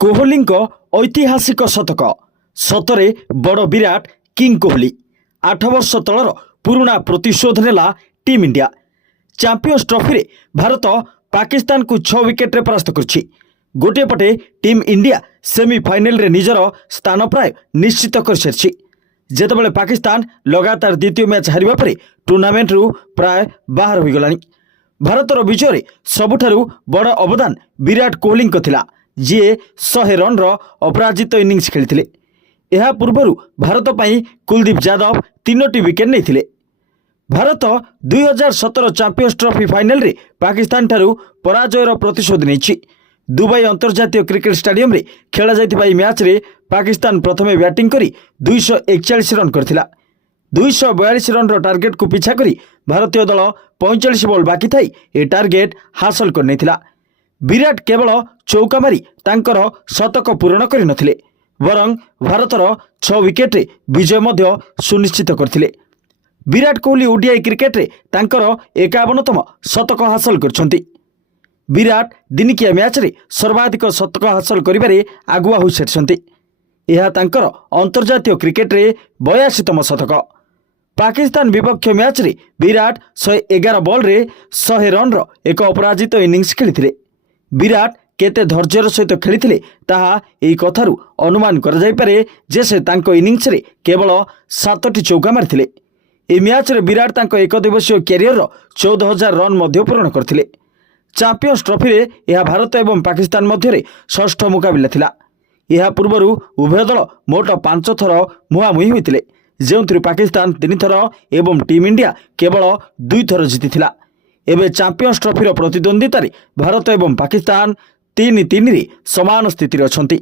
କୋହଲିଙ୍କ ଐତିହାସିକ ଶତକ ସତରେ ବଡ଼ ବିରାଟ କିଙ୍ଗ କୋହଲି 8 ବର୍ଷ ତଳର ପୁରୁଣା ପ୍ରତିଶୋଧ ନେଲା ଟିମ୍ ଇଣ୍ଡିଆ। ଚାମ୍ପିୟନ୍ସ ଟ୍ରଫିରେ ଭାରତ ପାକିସ୍ତାନକୁ 6 ୱିକେଟ୍ରେ ପରାସ୍ତ କରିଛି। ଗୋଟିଏ ପଟେ ଟିମ୍ ଇଣ୍ଡିଆ ସେମିଫାଇନାଲରେ ନିଜର ସ୍ଥାନ ପ୍ରାୟ ନିଶ୍ଚିତ କରିସାରିଛି, ଯେତେବେଳେ ପାକିସ୍ତାନ ଲଗାତାର ଦ୍ୱିତୀୟ ମ୍ୟାଚ୍ ହାରିବା ପରେ ଟୁର୍ଣ୍ଣାମେଣ୍ଟରୁ ପ୍ରାୟ ବାହାର ହୋଇଗଲାଣି। ଭାରତର ବିଜୟରେ ସବୁଠାରୁ ବଡ଼ ଅବଦାନ ବିରାଟ କୋହଲିଙ୍କ ଥିଲା, ଯିଏ 100 ରନ୍ର ଅପରାଜିତ ଇନିଂସ ଖେଳିଥିଲେ। ଏହା ପୂର୍ବରୁ ଭାରତ ପାଇଁ କୁଲଦୀପ ଯାଦବ 3ଟି ୱିକେଟ୍ ନେଇଥିଲେ। ଭାରତ 2017 ଚାମ୍ପିୟନ୍ସ ଟ୍ରଫି ଫାଇନାଲରେ ପାକିସ୍ତାନଠାରୁ ପରାଜୟର ପ୍ରତିଶୋଧ ନେଇଛି। ଦୁବାଇ ଅନ୍ତର୍ଜାତୀୟ କ୍ରିକେଟ ଷ୍ଟାଡିୟମରେ ଖେଳାଯାଇଥିବା ଏହି ମ୍ୟାଚ୍ରେ ପାକିସ୍ତାନ ପ୍ରଥମେ ବ୍ୟାଟିଂ କରି 241 ରନ୍ କରିଥିଲା। 242 ରନ୍ର ଟାର୍ଗେଟକୁ ପିଛା କରି ଭାରତୀୟ ଦଳ 45 ବଲ୍ ବାକି ଥାଇ ଏ ଟାର୍ଗେଟ ହାସଲ କରିନେଇଥିଲା। ବିରାଟ କେବଳ ଚୌକା ମାରି ତାଙ୍କର ଶତକ ପୂରଣ କରିନଥିଲେ, ବରଂ ଭାରତର 6 ୱିକେଟ୍ରେ ବିଜୟ ମଧ୍ୟ ସୁନିଶ୍ଚିତ କରିଥିଲେ। ବିରାଟ କୋହଲି ଓଡିଆଇ କ୍ରିକେଟରେ ତାଙ୍କର 51ତମ ଶତକ ହାସଲ କରିଛନ୍ତି। ବିରାଟ ଦିନିକିଆ ମ୍ୟାଚ୍ରେ ସର୍ବାଧିକ ଶତକ ହାସଲ କରିବାରେ ଆଗୁଆ ହୋଇସାରିଛନ୍ତି। ଏହା ତାଙ୍କର ଅନ୍ତର୍ଜାତୀୟ କ୍ରିକେଟରେ 82ତମ ଶତକ। ପାକିସ୍ତାନ ବିପକ୍ଷ ମ୍ୟାଚ୍ରେ ବିରାଟ 111 ବଲ୍ରେ 100 ରନ୍ର ଏକ ଅପରାଜିତ ଇନିଂସ ଖେଳିଥିଲେ। ବିରାଟ କେତେ ଧୈର୍ଯ୍ୟର ସହିତ ଖେଳିଥିଲେ ତାହା ଏହି କଥାରୁ ଅନୁମାନ କରାଯାଇପାରେ ଯେ ସେ ତାଙ୍କ ଇନିଂସରେ କେବଳ 7ଟି ଚୌକା ମାରିଥିଲେ। ଏହି ମ୍ୟାଚ୍ରେ ବିରାଟ ତାଙ୍କ ଏକଦିବସୀୟ କ୍ୟାରିୟରର 14,000 ରନ୍ ମଧ୍ୟ ପୂରଣ କରିଥିଲେ। ଚାମ୍ପିୟନ୍ସ ଟ୍ରଫିରେ ଏହା ଭାରତ ଏବଂ ପାକିସ୍ତାନ ମଧ୍ୟରେ ଷଷ୍ଠ ମୁକାବିଲା ଥିଲା। ଏହା ପୂର୍ବରୁ ଉଭୟ ଦଳ ମୋଟ 5 ଥର ମୁହାଁମୁହିଁ ହୋଇଥିଲେ, ଯେଉଁଥିରୁ ପାକିସ୍ତାନ 3 ଥର ଏବଂ ଟିମ୍ ଇଣ୍ଡିଆ କେବଳ 2 ଥର ଜିତିଥିଲା। ଏବେ ଚାମ୍ପିୟନ୍ସ ଟ୍ରଫିର ପ୍ରତିଦ୍ୱନ୍ଦ୍ୱିତାରେ ଭାରତ ଏବଂ ପାକିସ୍ତାନ 3-3ରେ ସମାନ ସ୍ଥିତିରେ ଅଛନ୍ତି।